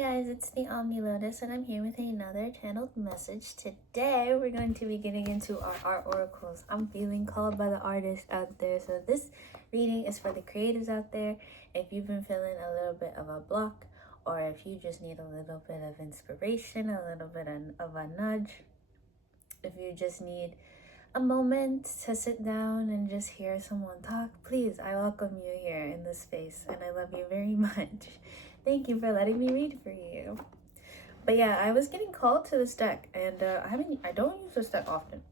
guys, it's the Omni Lotus, and I'm here with another channeled message. Today, we're going to be getting into our art oracles. I'm feeling called by the artists out there, so this reading is for the creatives out there. If you've been feeling a little bit of a block, or if you just need a little bit of inspiration, a little bit of a nudge, if you just need a moment to sit down and just hear someone talk, please, I welcome you here in this space, and I love you very much. Thank you for letting me read for you. But yeah, I was getting called to this deck, and I don't use this deck often,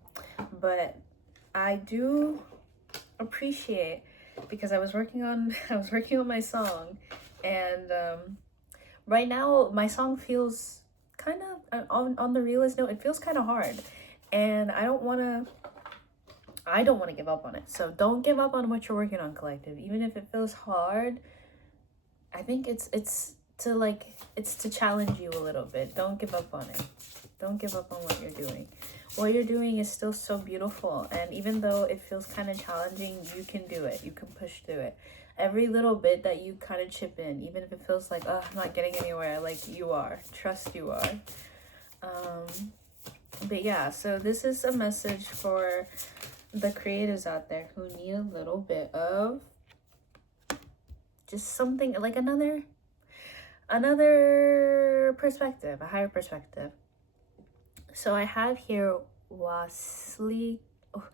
but I do appreciate, because I was working on my song, and right now my song feels kind of on the realist note. It feels kind of hard, and I don't want to give up on it. So don't give up on what you're working on, collective. Even if it feels hard, I think it's to challenge you a little bit. Don't give up on it. Don't give up on what you're doing. What you're doing is still so beautiful, and even though it feels kind of challenging, you can do it. You can push through it. Every little bit that you kind of chip in, even if it feels like, oh, I'm not getting anywhere, like you are. Trust you are. But yeah, so this is a message for the creatives out there who need a little bit of just something like another perspective, a higher perspective. So I have here Wasili. Oh,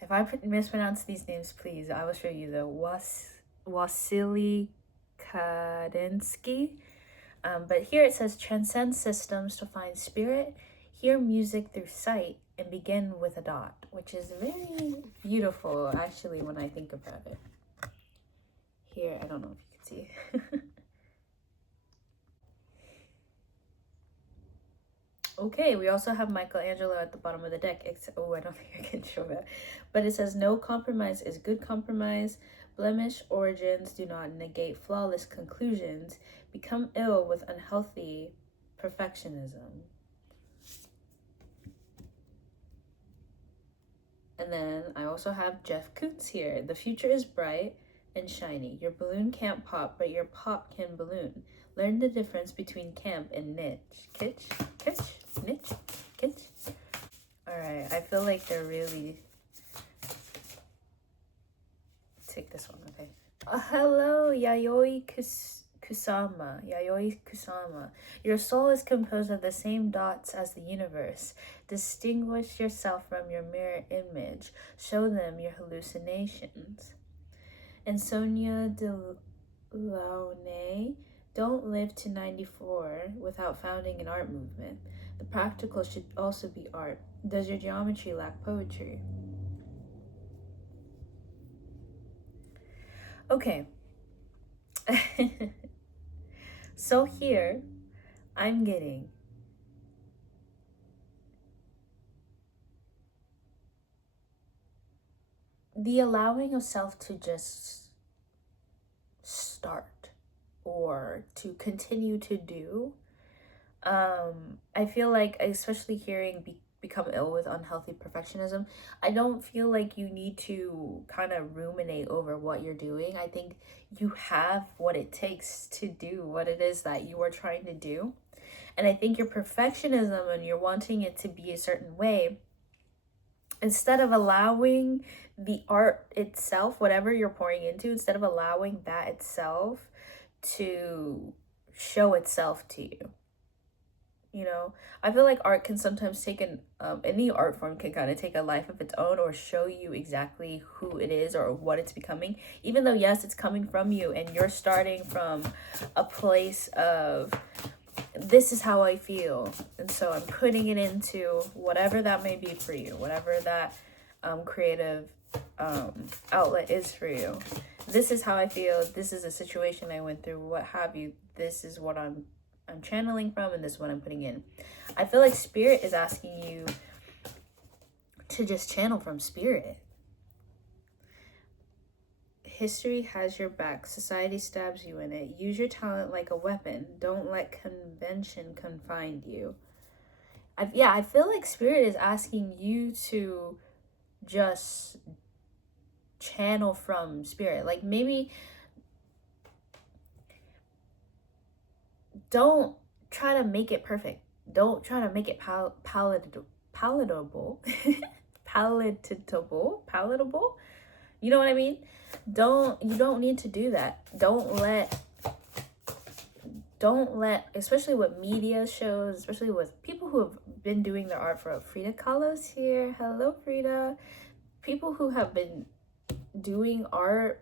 if I mispronounce these names, please, I will show you the Wasili Kadensky. But here it says, transcend systems to find spirit, hear music through sight, and begin with a dot, which is very beautiful, actually, when I think about it. Here, I don't know if you can see. Okay, we also have Michelangelo at the bottom of the deck. Oh, I don't think I can show that. But it says, no compromise is good compromise. Blemish origins do not negate flawless conclusions. Become ill with unhealthy perfectionism. And then I also have Jeff Koons here. The future is bright and shiny. Your balloon can't pop, but your pop can balloon. Learn the difference between camp and niche. Kitsch, niche, kitsch. Alright, I feel like they're really... Take this one, okay. Hello, Yayoi Kusama. Yayoi Kusama. Your soul is composed of the same dots as the universe. Distinguish yourself from your mirror image. Show them your hallucinations. And Sonia Delaunay, don't live to 94 without founding an art movement. The practical should also be art. Does your geometry lack poetry? Okay. So here, I'm getting the allowing of self to just start or to continue to do. I feel like, especially hearing become ill with unhealthy perfectionism, I don't feel like you need to kind of ruminate over what you're doing. I think you have what it takes to do what it is that you are trying to do. And I think your perfectionism and you're wanting it to be a certain way, instead of allowing the art itself, whatever you're pouring into, instead of allowing that itself to show itself to you. You know, I feel like art can sometimes take any art form can kind of take a life of its own, or show you exactly who it is or what it's becoming, even though, yes, it's coming from you and you're starting from a place of, this is how I feel, and so I'm putting it into whatever that may be for you, whatever that creative outlet is for you. This is how I feel, this is a situation I went through, what have you, this is what I'm channeling from, and this is what I'm putting in. I feel like spirit is asking you to just channel from spirit. History has your back. Society stabs you in it. Use your talent like a weapon. Don't let convention confine you. I feel like spirit is asking you to just channel from spirit. Like, maybe don't try to make it perfect. Don't try to make it palatable. Palatable. You know what I mean? You don't need to do that. Don't let, especially with media shows, especially with people who have been doing their art for, Frida Kahlo's here. Hello, Frida. People who have been doing art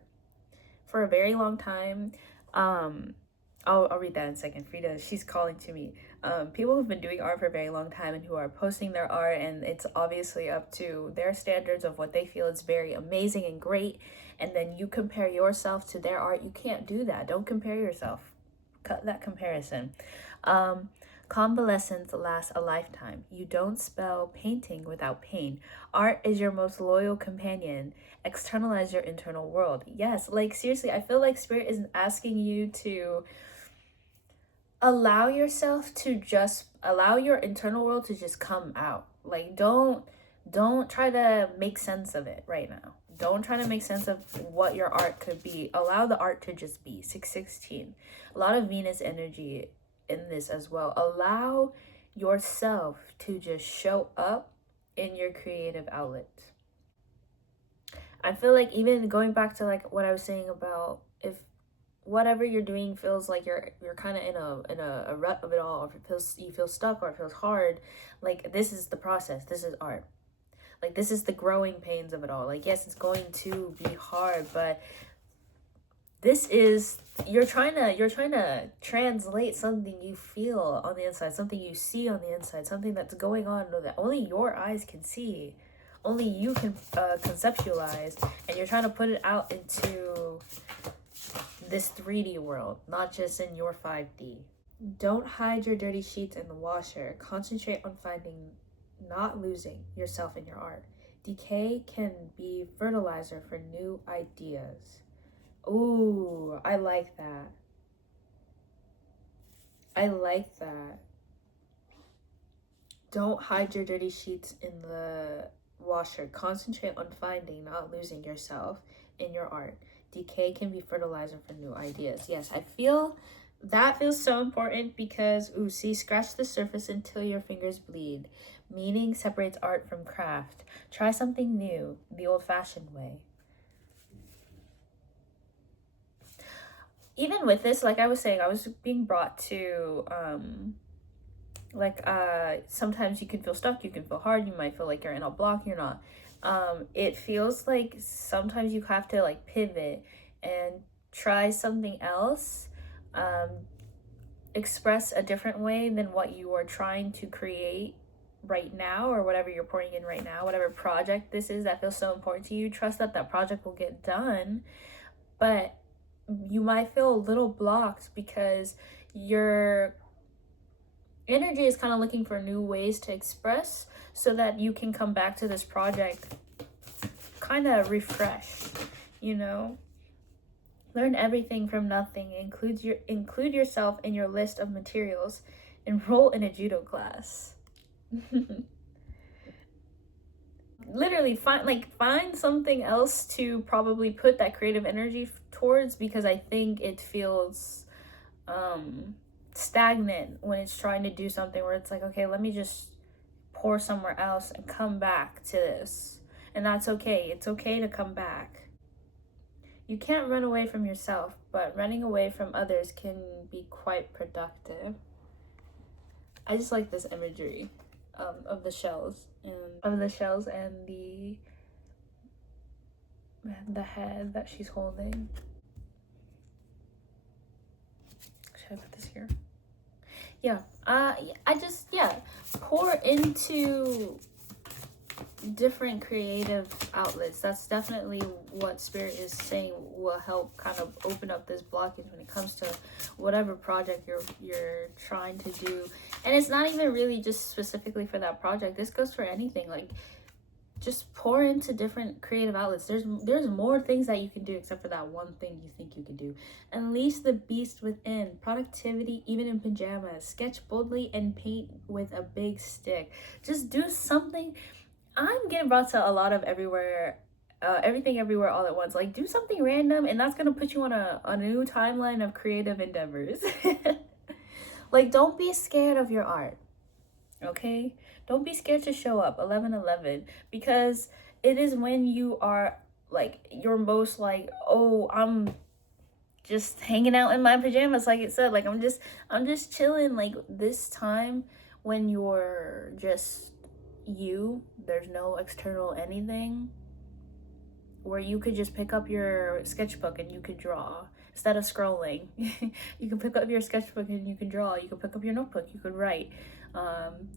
for a very long time. I'll read that in a second. Frida, she's calling to me. People who've been doing art for a very long time and who are posting their art, and it's obviously up to their standards of what they feel is very amazing and great, and then you compare yourself to their art. You can't do that. Don't compare yourself. Cut that comparison. Convalescence lasts a lifetime. You don't spell painting without pain. Art is your most loyal companion. Externalize your internal world. Yes, like seriously, I feel like Spirit is asking you to allow yourself to just allow your internal world to just come out. Like don't try to make sense of it right now. Don't try to make sense of what your art could be. Allow the art to just be. 616. A lot of Venus energy in this as well. Allow yourself to just show up in your creative outlet. I feel like even going back to like what I was saying about if whatever you're doing feels like you're kind of in a rut of it all, or if you feel stuck or it feels hard, like this is the process. This is art. Like this is the growing pains of it all. Like yes, it's going to be hard, but this is you're trying to translate something you feel on the inside, something you see on the inside, something that's going on that only your eyes can see, only you can conceptualize, and you're trying to put it out into this 3D world, not just in your 5D. Don't hide your dirty sheets in the washer. Concentrate on finding, not losing yourself in your art. Decay can be fertilizer for new ideas. Ooh, I like that. I like that. Don't hide your dirty sheets in the washer. Concentrate on finding, not losing yourself in your art. Decay can be fertilizer for new ideas. Yes, I feel that feels so important because, ooh, see, scratch the surface until your fingers bleed. Meaning separates art from craft. Try something new, the old-fashioned way. Even with this, like I was saying, I was being brought to, sometimes you can feel stuck, you can feel hard, you might feel like you're in a block, you're not. It feels like sometimes you have to like pivot and try something else, express a different way than what you are trying to create right now, or whatever you're pouring in right now, whatever project this is that feels so important to you. Trust that that project will get done, but you might feel a little blocked because your energy is kind of looking for new ways to express so that you can come back to this project kind of refreshed, you know? Learn everything from nothing. Include yourself in your list of materials. Enroll in a judo class. Literally find something else to probably put that creative energy towards, because I think it feels stagnant when it's trying to do something where it's like, okay, let me just pour somewhere else and come back to this. And that's okay. It's okay to come back. You can't run away from yourself, but running away from others can be quite productive. I just like this imagery of the shells and the head that she's holding. Should I put this here? Yeah. Pour into different creative outlets. That's definitely what Spirit is saying will help kind of open up this blockage when it comes to whatever project you're trying to do. And it's not even really just specifically for that project. This goes for anything. Like, just pour into different creative outlets. There's more things that you can do except for that one thing you think you can do. Unleash the beast within. Productivity even in pajamas. Sketch boldly and paint with a big stick. Just do something. I'm getting brought to a lot of everything everywhere all at once. Like, do something random and that's gonna put you on a new timeline of creative endeavors. Like, don't be scared of your art, okay? Don't be scared to show up 11/11, because it is when you are like you're most like, oh, I'm just hanging out in my pajamas, like it said, like I'm just chilling, like this time when you're just you, there's no external anything, where you could just pick up your sketchbook and you could draw instead of scrolling. You can pick up your sketchbook and you can draw. You can pick up your notebook, you could write.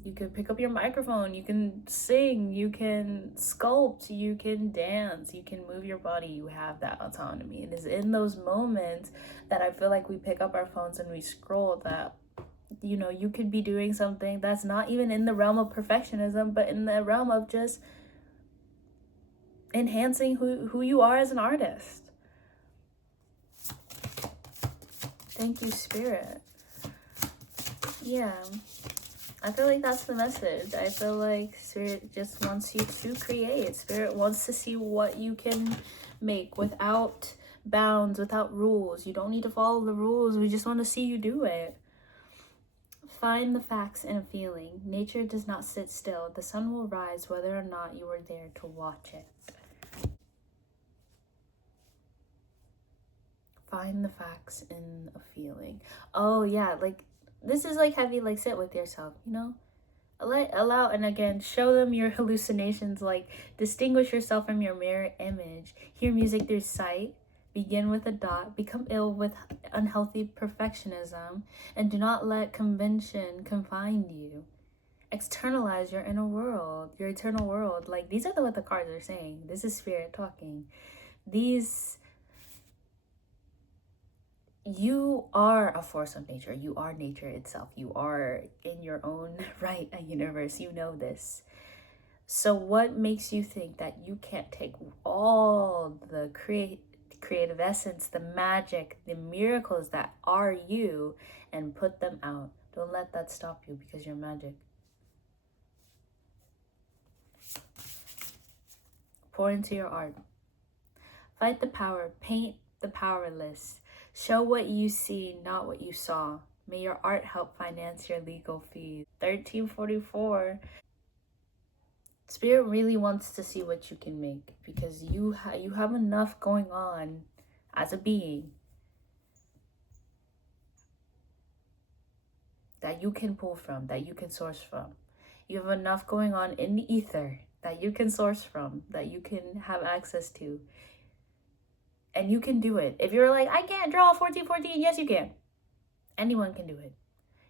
You can pick up your microphone, you can sing, you can sculpt, you can dance, you can move your body. You have that autonomy. And it's in those moments that I feel like we pick up our phones and we scroll, that you could be doing something that's not even in the realm of perfectionism, but in the realm of just enhancing who you are as an artist. Thank you, Spirit. Yeah, I feel like that's the message. I feel like Spirit just wants you to create. Spirit wants to see what you can make without bounds, without rules. You don't need to follow the rules. We just want to see you do it. Find the facts in a feeling. Nature does not sit still. The sun will rise whether or not you are there to watch it. Find the facts in a feeling. Oh yeah, like this is like heavy, like sit with yourself, allow, and again, show them your hallucinations, like distinguish yourself from your mirror image. Hear music through sight. Begin with a dot. Become ill with unhealthy perfectionism, and do not let convention confine you. Externalize your inner world, your eternal world. Like, these are what the cards are saying. This is Spirit talking. You are a force of nature. You are nature itself. You are in your own right a universe. You know this. So what makes you think that you can't take all the creative essence, the magic, the miracles that are you, and put them out? Don't let that stop you, because you're magic. Pour into your art. Fight the power. Paint the powerless. Show what you see, not what you saw. May your art help finance your legal fees. 1344. Spirit really wants to see what you can make, because you have enough going on as a being that you can pull from, that you can source from. You have enough going on in the ether that you can source from, that you can have access to. And you can do it. If you're like, I can't draw 1414, yes you can. Anyone can do it.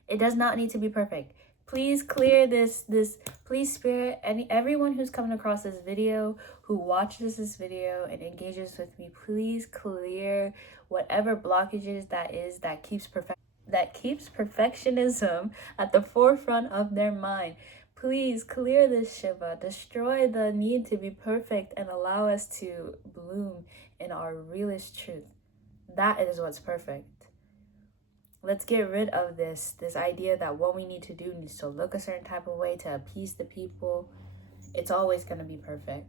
It does not need to be perfect. Please clear this please, Spirit, everyone who's coming across this video, who watches this video and engages with me, please clear whatever blockages that keeps perfectionism at the forefront of their mind. Please clear this, Shiva. Destroy the need to be perfect and allow us to bloom in our realest truth. That is what's perfect. Let's get rid of this idea that what we need to do needs to look a certain type of way to appease the people. It's always going to be perfect.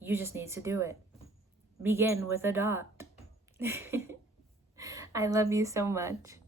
You just need to do it. Begin with a dot. I love you so much.